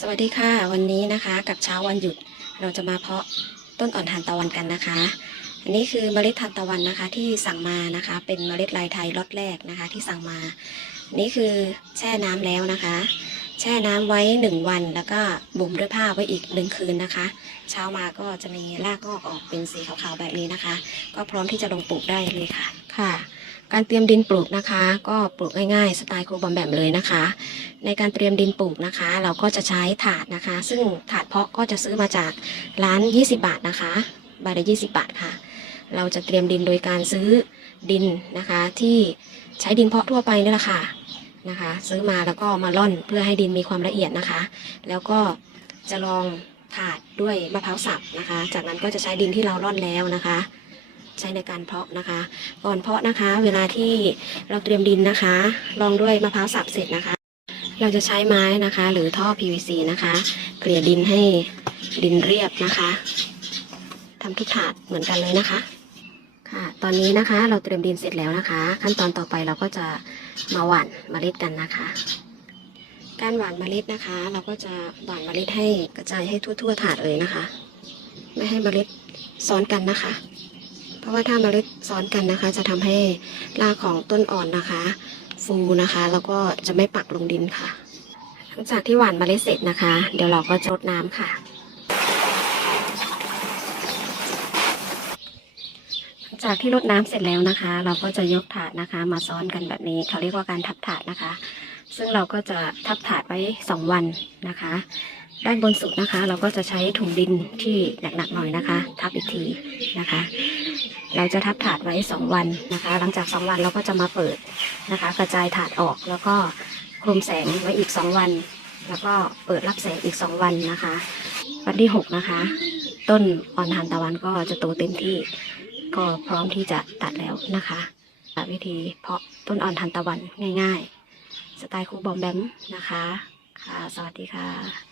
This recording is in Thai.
สวัสดีค่ะ วันนี้นะคะกับเช้าวันหยุดเราจะมาเพาะต้นอ่อนทานตะวันกันนะคะ อันนี้คือเมล็ดทานตะวันนะคะที่สั่งมานะคะ เป็นเมล็ดลายไทยล็อตแรกนะคะ ที่สั่งมา นี่คือแช่น้ำแล้วนะคะ แช่น้ำไว้หนึ่งวันแล้วก็บุ่มด้วยผ้าไว้อีกหนึ่งคืนนะคะ เช้ามาก็จะมีรากงอกออกเป็นสีขาวๆแบบนี้นะคะ ก็พร้อมที่จะลงปลูกได้เลยค่ะค่ะ การเตรียมดินปลูกนะคะ ก็ปลูกง่ายๆสไตล์ครูบอมแบมเลยนะคะ ในการเตรียมดินปลูกนะคะ เราก็จะใช้ถาดนะคะ ซึ่งถาดเพาะก็จะซื้อมาจากร้าน 20 บาทนะคะบาทละ20 บาทค่ะ เราจะเตรียมดินโดยการซื้อดินนะคะ ที่ใช้ดินเพาะทั่วไปนี่แหละค่ะนะคะ ซื้อมาแล้วก็มาร่อนเพื่อให้ดินมีความละเอียดนะคะ แล้วก็จะลองถาดด้วยมะพร้าวสับนะคะ จากนั้นก็จะใช้ดินที่เราร่อนแล้วนะคะ ใช้ในการเพาะนะคะ ก่อนเพาะนะคะ เวลาที่เราเตรียมดินนะคะลองด้วยมะพร้าวสับเสร็จนะคะ เราจะใช้ไม้นะคะ หรือท่อ PVC นะคะ เกลี่ยดินให้ดินเรียบนะคะทำทุกถาดเหมือนกันเลยนะคะ ค่ะ ตอนนี้นะคะเราเตรียมดินเสร็จแล้วนะคะ ขั้นตอนต่อไปเราก็จะมาหว่านเมล็ดกันนะคะ การหว่านเมล็ดนะคะ เราก็จะหว่านเมล็ดให้กระจายให้ทั่วๆถาดเลยนะคะ ไม่ให้เมล็ดซ้อนกันนะคะ ราะว่าถ้าเมล็ดซ้อนกันนะคะ จะทำให้รากของต้นอ่อนนะคะ ฟูนะคะ แล้วก็จะไม่ปักลงดินค่ะ หลังจากที่หว่านเมล็ดเสร็จนะคะ เดี๋ยวเราก็จะรดน้ำค่ะหลังจากที่รดน้ำเสร็จแล้วนะคะ เราก็จะยกถาดนะคะ มาซ้อนกันแบบนี้เขาเรียกว่าการทับถาดนะคะ ซึ่งเราก็จะทับถาดไว้สองวันนะคะ ด้านบนสุดนะคะ เราก็จะใช้ถุงดินที่หนักๆหน่อยนะคะ ทับอีกทีนะคะ เราจะทับถาดไว้สองวันนะคะ หลังจากสองวันเราก็จะมาเปิดนะคะ กระจายถาดออกแล้วก็คลุมแสงไว้อีกสองวัน แล้วก็เปิดรับแสงอีกสองวันนะคะ วันที่หกนะคะ ต้นอ่อนทานตะวันก็จะโตเต็มที่ ก็พร้อมที่จะตัดแล้วนะคะวิธีเพาะต้นอ่อนทานตะวันง่าย ๆ สไตล์ครูบอมแบมนะคะ ค่ะ สวัสดีค่ะ